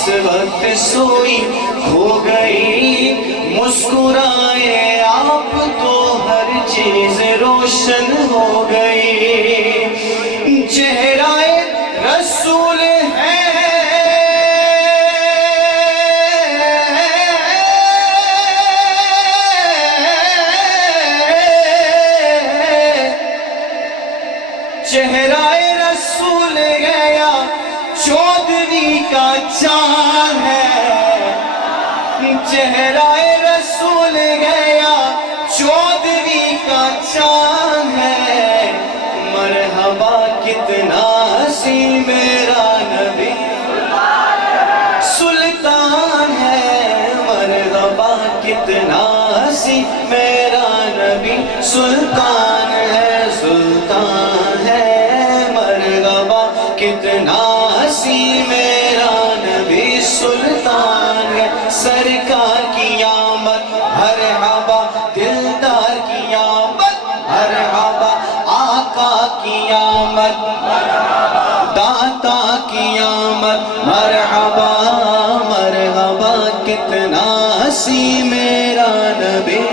جس وقت سوئی کھو گئی، مسکرائے آپ تو ہر چیز روشن ہو گئی، چہرہ رسول ہے چہرہ رسول گیا چودھری کا چاند ہے، چہرہ رسول گیا چودھری کا چاند ہے، مرحبا کتنا حسین میرا نبی سلطان ہے، مرحبا کتنا حسین میرا نبی سلطان ہے، سلطان ہے، مرحبا کتنا حسین میرا نبی سلطان ہے، سرکار کی آمد مرحبا، دلدار کی آمد مرحبا، آقا کی آمد مرحبا، داتا کی آمد مرحبا، مرحبا کتنا حسین میرا نبی،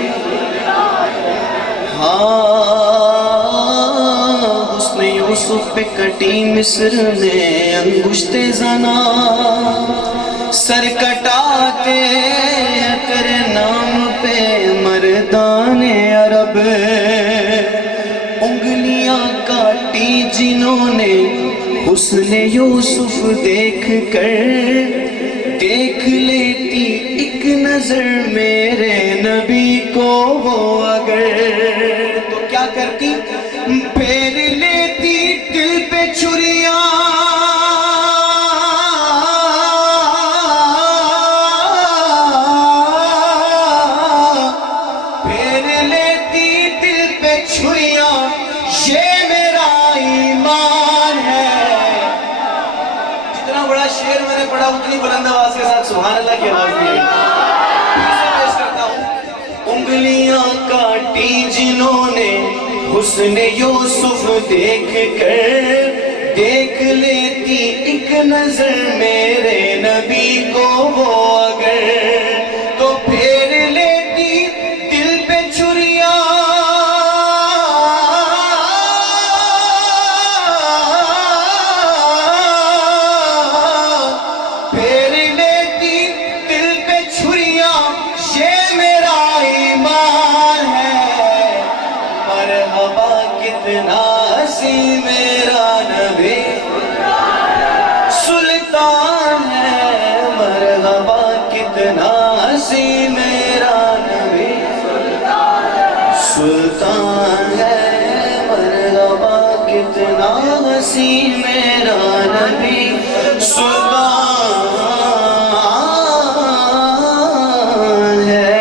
حسن یوسف پہ کٹی مصر میں انگشت زنا، سر کٹاتے ہیں تیرے نام پہ مردان عرب، انگلیاں کاٹی جنہوں نے حسن یوسف دیکھ کر، دیکھ لیتی ایک نظر میرے نبی کو وہ اگر، تو کیا کرتی؟ پھیر لیتی دل پہ چھریاں، پھیر لیتی دل پہ چھریاں، یہ میرا ایمان ہے، جتنا بڑا شعر میں نے پڑھا اتنی بلند آواز کے ساتھ سبحان اللہ کی آواز دی، پیش کرتا ہوں، انگلیاں کاٹی جنہوں نے حسن یوسف دیکھ کر، دیکھ لیتی ایک نظر میرے نبی کو وہ اگر، تو پھیر لیتی دل پہ چھریاں، پھیر لیتی دل پہ چھریاں، یہ میرا ایمان ہے، مرحبا کتنا حسین میرا نبی سلطان ہے، مرحبا کتنا حسین میرا نبی سلطان ہے، مرحبا کتنا حسین میرا نبی سلطان ہے،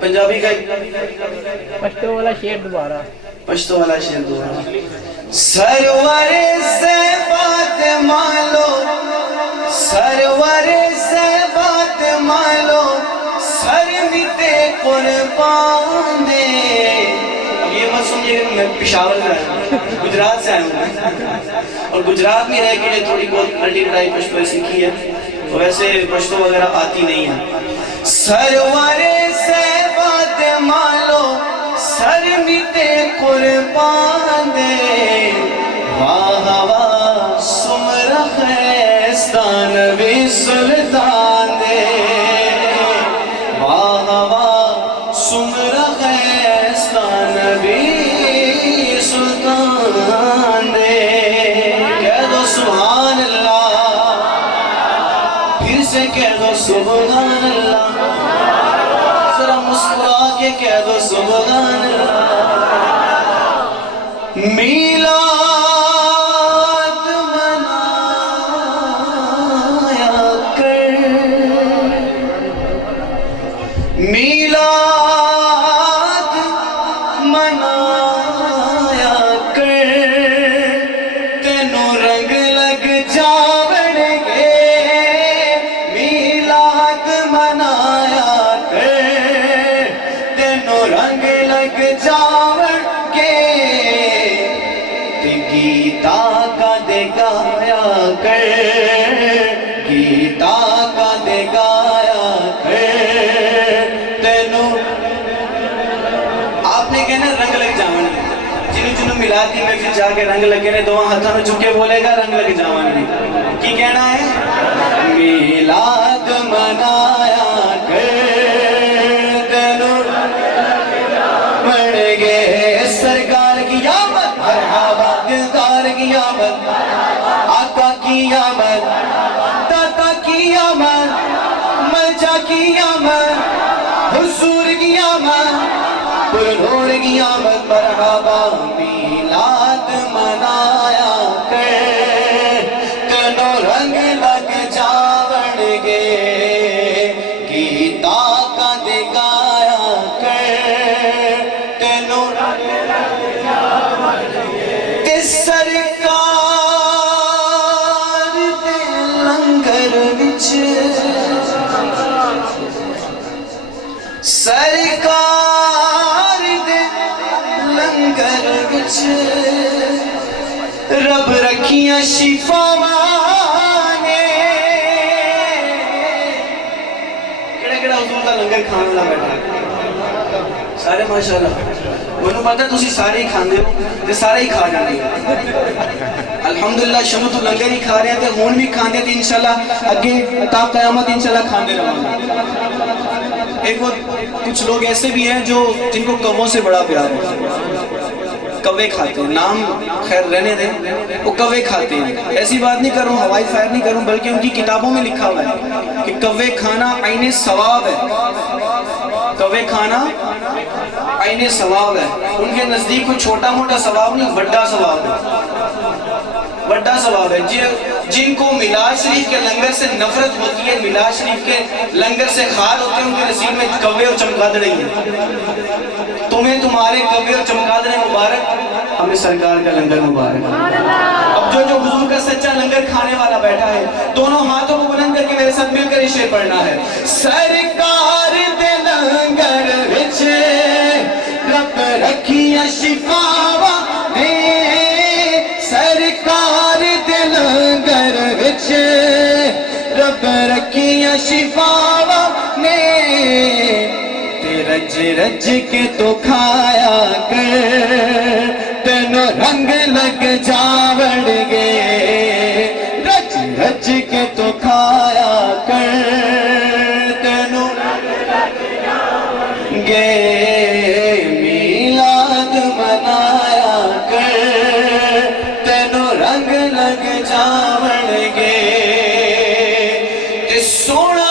پنجابی کا پشتو والا شعر دوبارہ، پشتو والا شعر دوبارہ، سرور سے بات مانو، سرور سے بات مانو، سر متے قربان دے، اب یہ مت سمجھے کہ میں پشاور سے آیا ہوں، گجرات سے آیا ہوں میں، اور گجرات میں رہ کے تھوڑی بہت ملٹی کڑائی پشتو سیکھی ہے، ویسے پشتو وغیرہ آتی نہیں ہے، سرور سے بات مانو، سر متے قربان دے، واہ واہ سمرہ خیستان نبی سلطان دے، واہ واہ سمرہ خیستان نبی سلطان دے، کہہ دو سبحان اللہ، پھر سے کہہ دو سبحان اللہ، ذرا مسکرا کے کہہ دو سبحان اللہ، میلاد منایا کر، میلاد منایا کر، تینوں رنگ لگ جاوڑ گے، میلاد منایا کر، تینوں رنگ لگ جاوڑ گے، گیتا کا دے گایا کر گیتا کا دے گایا کر تینوں آپ نے کہنا رنگ لگ جاون جنہوں جنہوں ملاتی میں پھر جا کے رنگ لگے نے دو ہاتھوں میں چکے بولے گا رنگ لگ جاون کی کہنا ہے میلاد منایا کر تینوں بڑھ گئے سرکار کی آمد مرحبا دلدار کی آمد آقا کی آمد داتا کی آمد ملجا کی آمد حضور کی آمد پرنور کی آمد مرحبا میلاد منایا کر تینوں رنگ لگ جاون گے گیتا کا دے گایا کر تینوں رنگ لگ جاون گے تے سرکار دے لنگر وچ سرکار دے لنگر وچ رب رکھیاں شفاواں نے کیڑا حضور دا لنگر کھان والا بیٹھا سارے ماشاءاللہ انہوں پتہ تسی سارے ہی کھاندے ہو تے سارے ہی کھا جاندے ہو الحمدللہ شروع تو لنگر ہی کھا رہے ہیں تے ہون بھی کھاندے تے انشاءاللہ اگے تا قیامت انشاءاللہ کھاندے رہو ایک وہ کچھ لوگ ایسے بھی ہیں جو جن کو کووں سے بڑا پیار ہے کوے کھاتے ہیں نام خیر رہنے دیں وہ کوے کھاتے ہیں ایسی بات نہیں کروں ہوائی فائر نہیں کروں بلکہ ان کی کتابوں میں لکھا ہوا ہے کہ کوے کھانا عین ثواب ہے کوے کھانا عین ثواب ہے ان کے نزدیک کوئی چھوٹا موٹا ثواب نہیں بڑا ثواب ہے بڑا ثواب ہے جن کو میلاد شریف کے لنگر سے نفرت ہوتی ہے میلاد شریف کے لنگر سے خار ہوتے ہیں ان کے نصیب میں کوے اور چمگادڑے ہیں تمہیں تمہارے کوے اور چمگادڑے مبارک ہمیں سرکار کا لنگر مبارک اب جو حضور کا سچا لنگر کھانے والا بیٹھا ہے دونوں ہاتھوں کو بلند کر کے میرے ساتھ مل کر یہ شعر پڑھنا ہے سرکار دے لنگر وچ رب رکھیاں شفاواں نے سرکار دے لنگر وچ رب رکھیاں شفاواں نے تے رج رج کے تو کھایا کر تینوں رنگ لگ جاون گے رج رج کے تو کھایا کر تینوں رنگ لگ جاون گے میلاد منایا کر تینوں رنگ لگ جاون گے تے سونا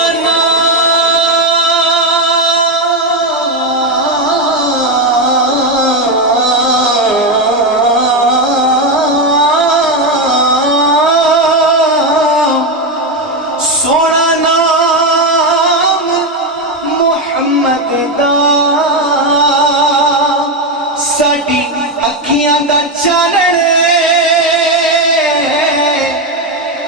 ساڈی اکھیاں دا چانن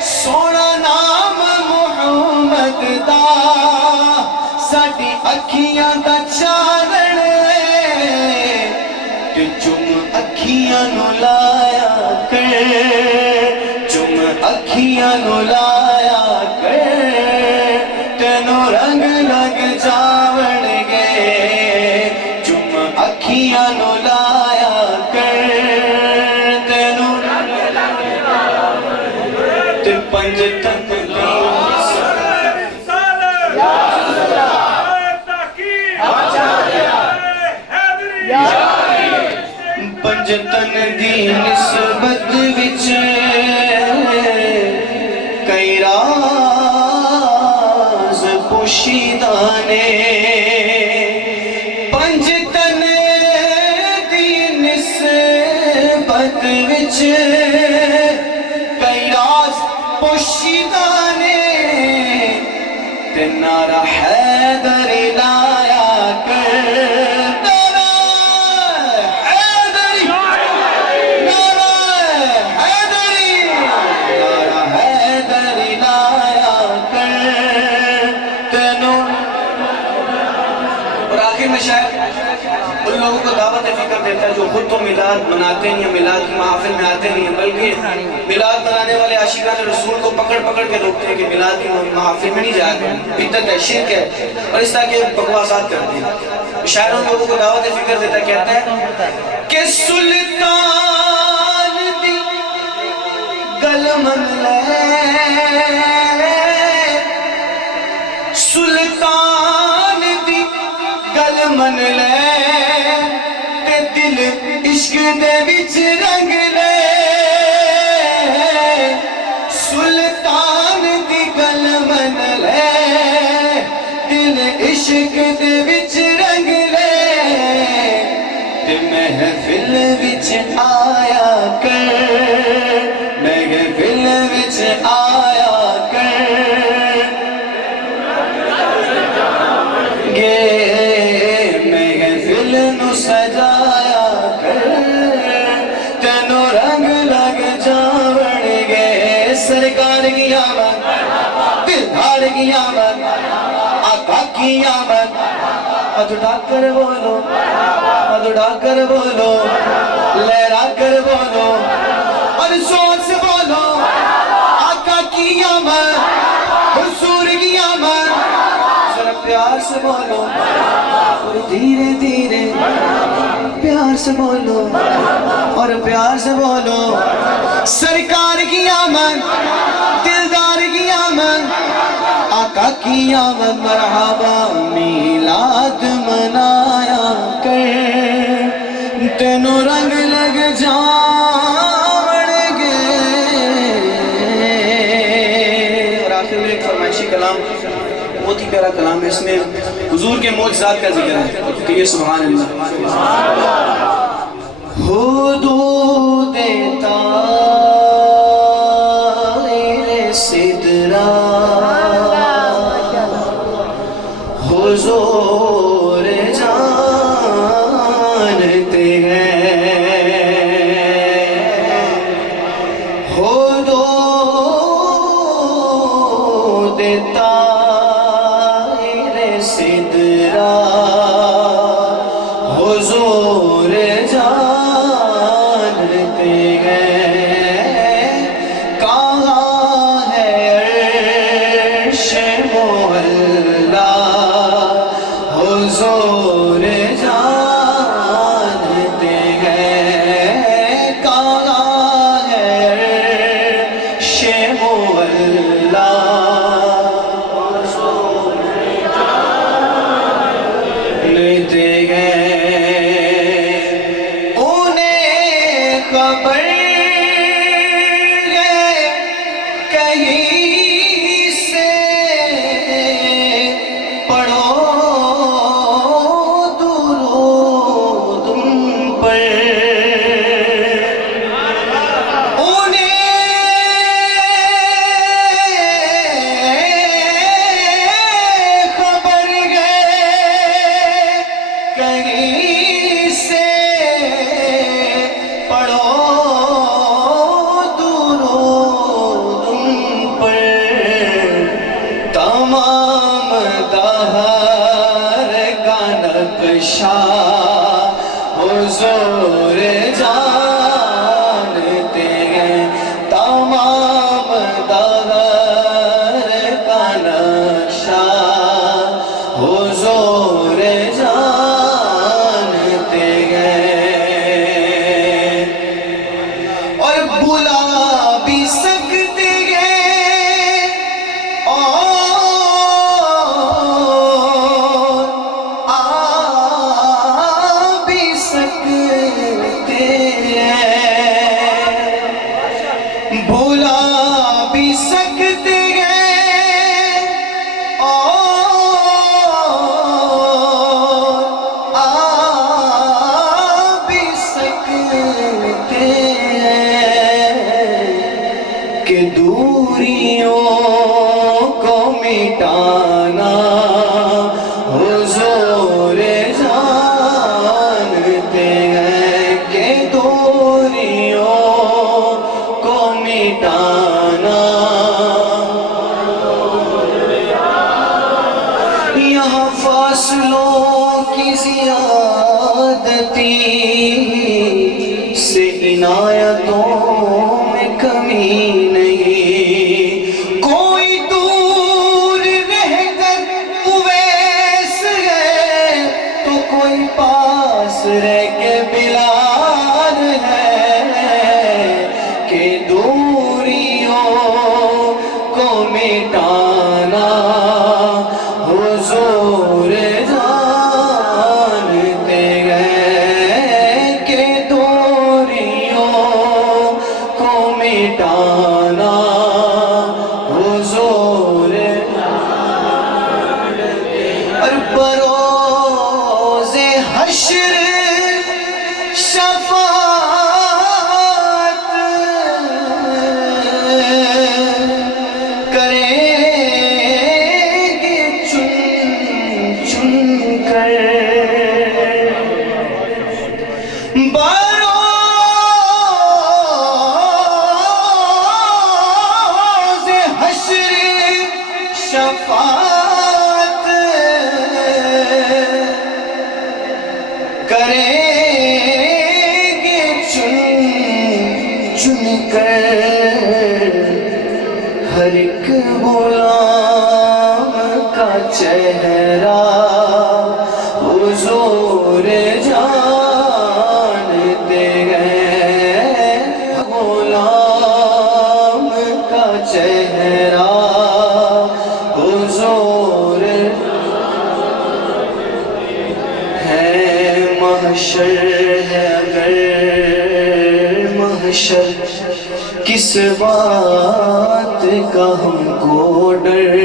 سونا نام محمد دا ساڈی اکھیاں دا چانن تے چم اکھیاں نو لایا کر چم اکھیاں نو لایا کر تینوں رنگ لگ جاون گے چم اکھیاں نو لایا کر تینوں رنگ لگ جاون گے تے پنج تن پنج تن دی نسبت وچ کئی راز پوشیدہ نے پنج تن دی نسبت وچ کئی راز پوشیدہ نے تے نعرہ حیدر لایا کر ان لوگوں کو دعوت فکر دیتا ہے جو خود تو میلاد میلاد مناتے نہیں ہیں، میلاد کی محافل میں آتے نہیں ہیں، بلکہ میلاد منانے والے عاشقان رسول کو پکڑ پکڑ کے روکتے ہیں کہ میلاد کی محافل میں نہیں جاتے، بدعت ہے، شرک ہے، اور اس طرح کے بکواسات کرتے ہیں۔ شاعروں لوگوں کو دعوت فکر دیتا ہے، کہتا ہے کہ سلطان دی گل من لے، سلطان دی گل من لے تے دل عشق دے وچ رنگ لے، سلطان دی گل من لے دل عشق دے وچ رنگ لے، تے محفل وچ آیا کر، محفل وچ آیا محفل نو سجایا کر، تینو رنگ لگ جاون گے، سرکار کی آمد، دلدار کی آمد، آقا کی آمد، ہاتھ اٹھا کر بولو، ہاتھ اٹھا کر بولو، لہرا کر بولو، اور زور سے بولو، آقا کی آمد، حضور کی آمد، ذرا پیار سے بولو، اور دھیرے دھیرے پیار سے بولو، اور پیار سے بولو، سرکار کی آمد، دلدار کی آمد، آقا کی آمد، مرحبا میلاد منایا کر، تینوں رنگ لگ جاون گے۔ اور آخر میں ایک فرمائشی کلام، بہت ہی پیارا کلام ہے، اس میں حضور کے معجزات کا ذکر ہے کہ یہ سبحان اللہ۔ حدود طائر سدرہ حضور جانتے ہیں، حدود طائر سدرہ حضور جانتے ہیں، کہاں ہے عرش معلا حضور جانتے ہیں، کہاں ہے عرش معلا لیتے گئے، انہیں خبر ہے کہیں سے، پڑھو درود ان پر، انہیں خبر ہے کہیں سے، پڑھو درود ان پر، تمام دہر کا نقشہ حضور جانتے ہیں، تمام دہر کا نقشہ حضور جانتے ہیں، اور بلا بھی سکتے ہیں اور آ بھی سکتے ہیں، بلا بھی سکتے ہیں اور آ بھی سکتے ہیں، کہ دوریوں کو مٹانا حضور جانتے ہیں، کہ دوریوں کو مٹانا، یہاں فاصلوں کی زیادتی مٹانا حضور اور بروز حشر شفاعت کریں گے چن چن کر بروز حشر شفاعت کریں گے چن چن کر ہر ایک غلام کا چہرہ حضور جانتے ہیں غلام کا چہرہ حضور ہے محشر ہے اگر محشر کس بات کا ہم کو ڈر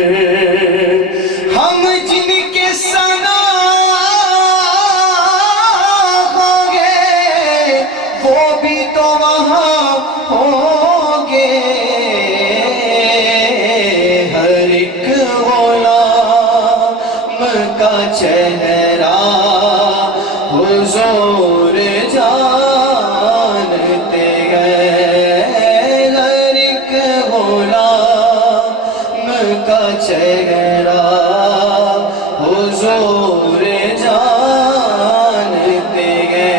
ہم جن کے ثنا ہوں گے وہ بھی تو وہاں ہوں گے ہر ایک غلام کا چہرہ حضور جانتے گئے ہر ایک غلام کا چہرہ حضور جانتے گئے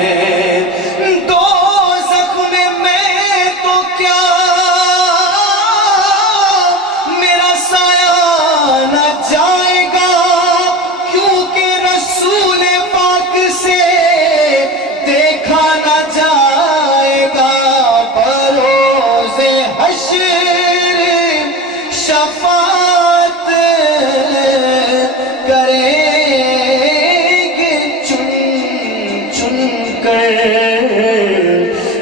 دوزخ میں تو کیا میرا سایہ نہ جائے گا کیونکہ رسول پاک سے دیکھا نہ جائے گا بروز حشر شفاعت کریں گے چن چن کر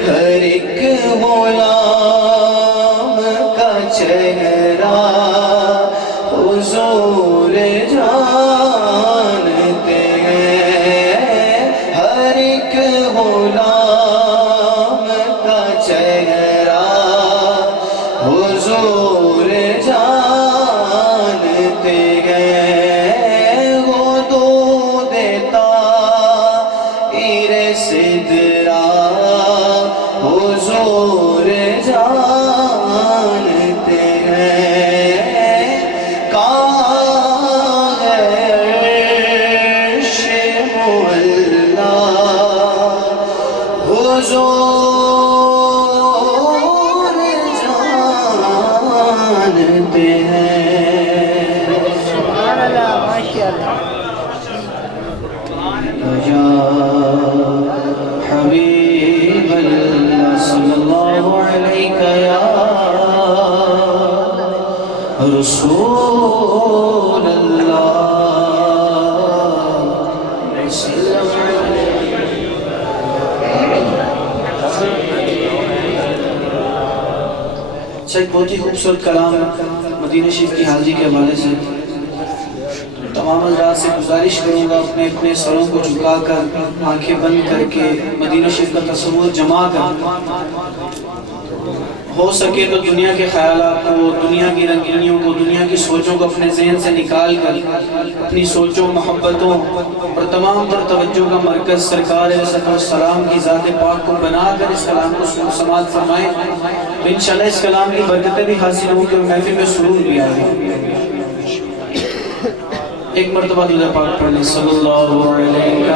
ہر ایک غلام کا چہرہ حضور جانتے ہیں ہر ایک غلام کا چہرہ حضور جانتے ہیں وہ دو دیتا سدرا حضور جانتے ہیں کہاں ہے عرش معلا حضور جانتے ہیں سبحان اللہ ماشاءاللہ یا حبیب اللہ صلی اللہ علیہ یا رسول اللہ ایک بہت ہی خوبصورت کلام مدینہ شریف کی حاضری کے حوالے سے تمام حضرات سے گزارش کروں گا اپنے اپنے سروں کو جھکا کر آنکھیں بند کر کے مدینہ شریف کا تصور جما کر ہو سکے تو دنیا کے خیالات کو دنیا کی رنگینیوں کو دنیا کی سوچوں کو اپنے ذہن سے نکال کر اپنی سوچوں محبتوں اور تمام پر توجہ کا مرکز سرکار علیہ السلام کی ذات پاک کو بنا کر اس کلام کو سماعت فرمائیں تو انشاءاللہ اس کلام کی برکتیں بھی حاصل ہوں کہ محفل میں سرور بھی آئے ایک مرتبہ درود پاک پڑھیں صلی اللہ علیہ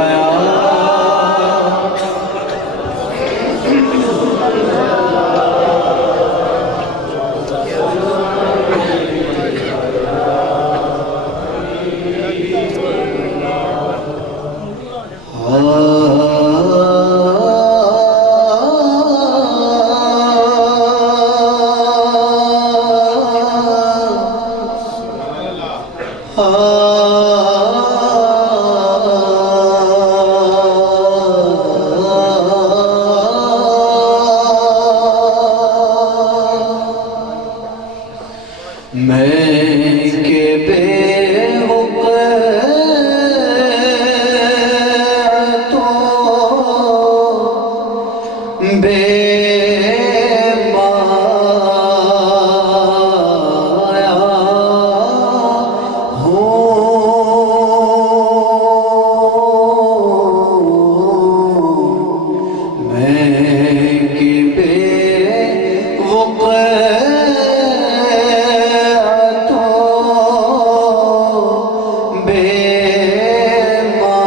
بقعتوں بے مایا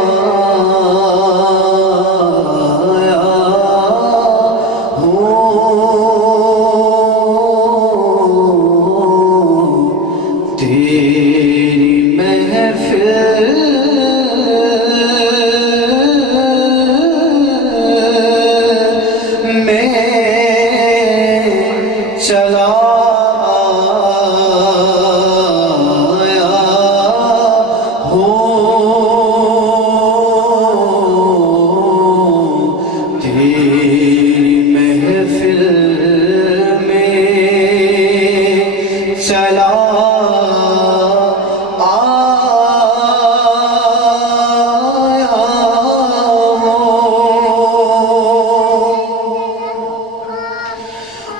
ہوں تیری محفل میں چلا آیا ہوں تیری محفل میں چلا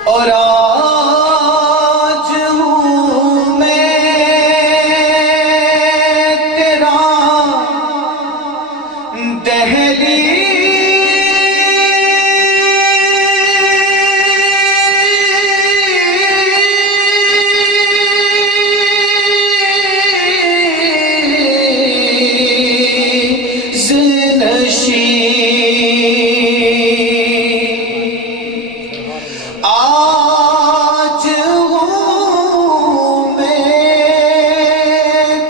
اور آج ہوں میں تیرا دہلیز نشین آج ہوں میں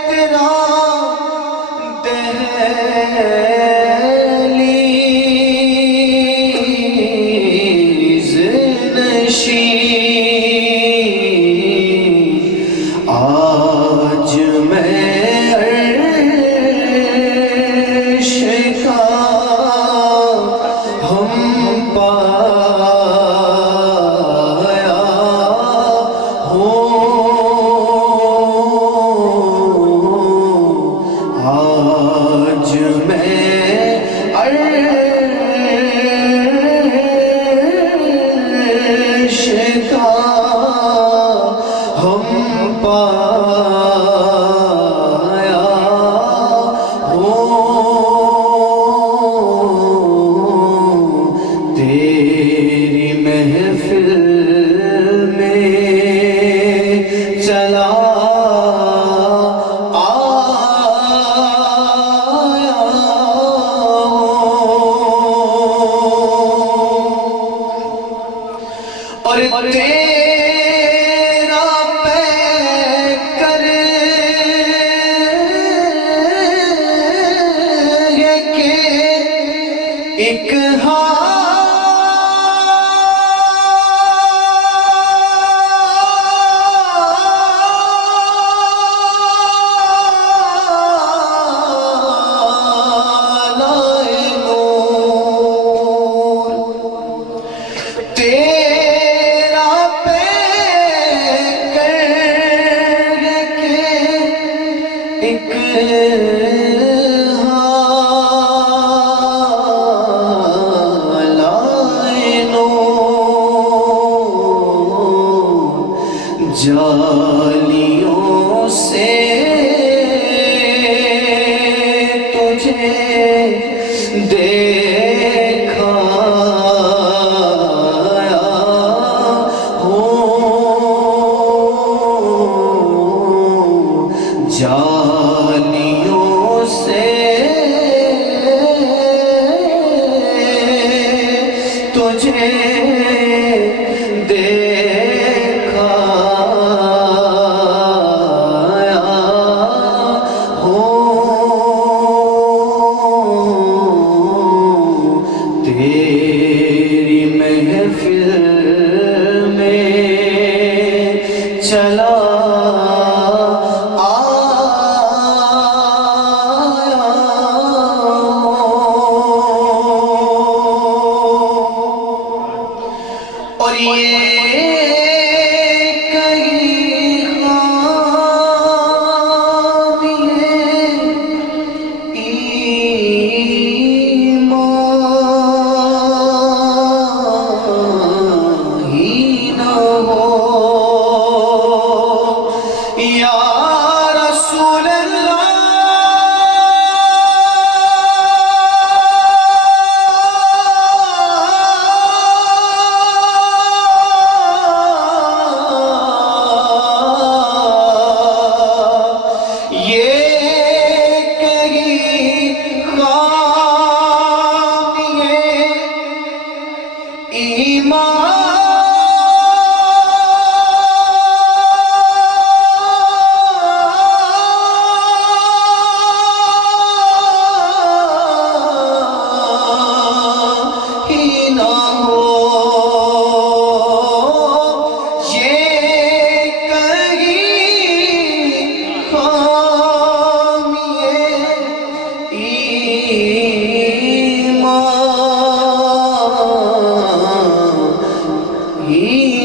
تیرا دہلیز نشین آج میں عرش کا ہم پایا ہوں آج میں عرش کا ہم پایا ہوں تیری محفل میں چلا آیا اور تیرا پیکر یہ کہ ایک حالۂ نور تیرا پیکر یہ کہ ایک حالۂ نور جالیوں سے تجھے دیکھا ہوں جالیوں سے تجھے دیکھا ہوں تیری محفل میں چلا اور یہ کہیں خامی ایمان ہی نہ ہو یا رسول اللہ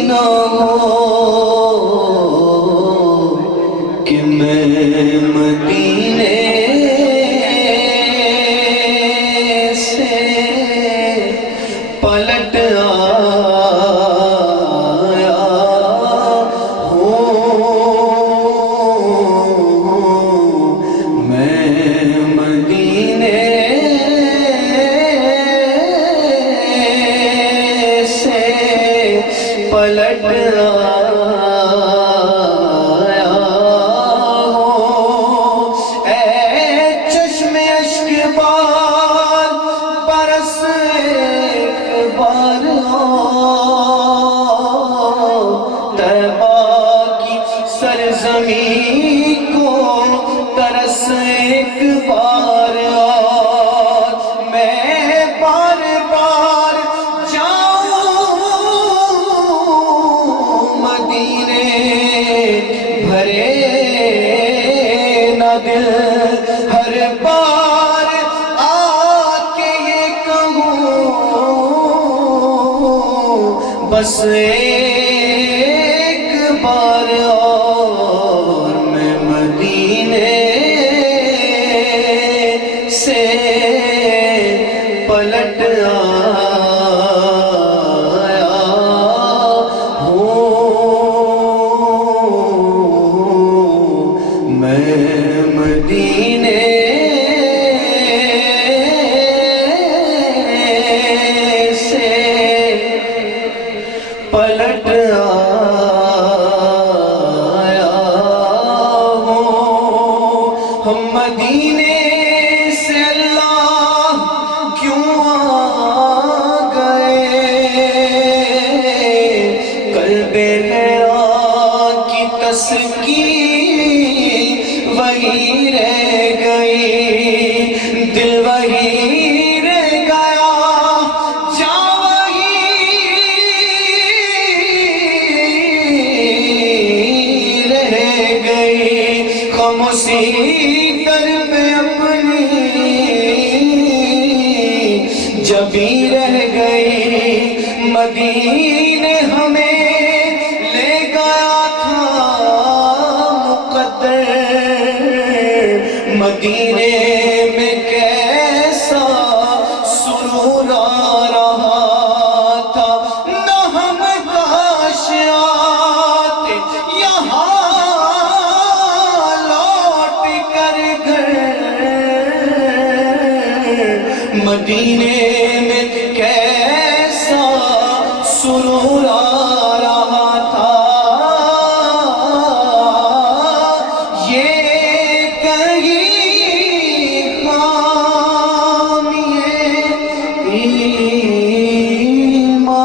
نہ ہو کہ میں مدینے سے پلٹ آیا ہوں میں مدینے سے پلٹ آیا ہوں اے چشم اشک بار برس ایک بار طیبہ کی سرزمین کو ترس ایک بار میں بار بار جاؤں مدینے بھرے نہ دل ہر بار آ کے یہ کہوں بس ایک بار اور میں مدینے سے پلٹ آیا ہوں میں مدینے سے پلٹ آیا ہوں ہم مدینے سے اللہ کیوں آ گئے قلب حیران کی تسکین وہی رہ گئی دل وہی رہ گیا جان وہی رہ گئی خاموشی در پہ اپنی جبھی رہ گئی مدینے ہمیں لے گیا تھا مقدر مدینے میں کیسا سرور آ رہا تھا نہ ہم کاش آتے یہاں لوٹ کر گھر مدینے میں کیسا سرور آ رہا تھا یہ کہیں خامی ایمان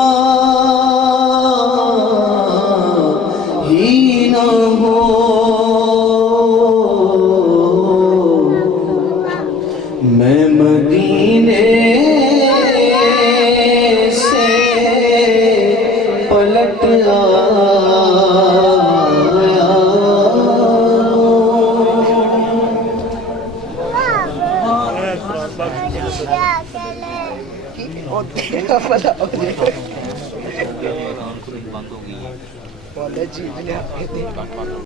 ہی نہ ہو میں مدینے سے پلٹ آیا والله جيب لي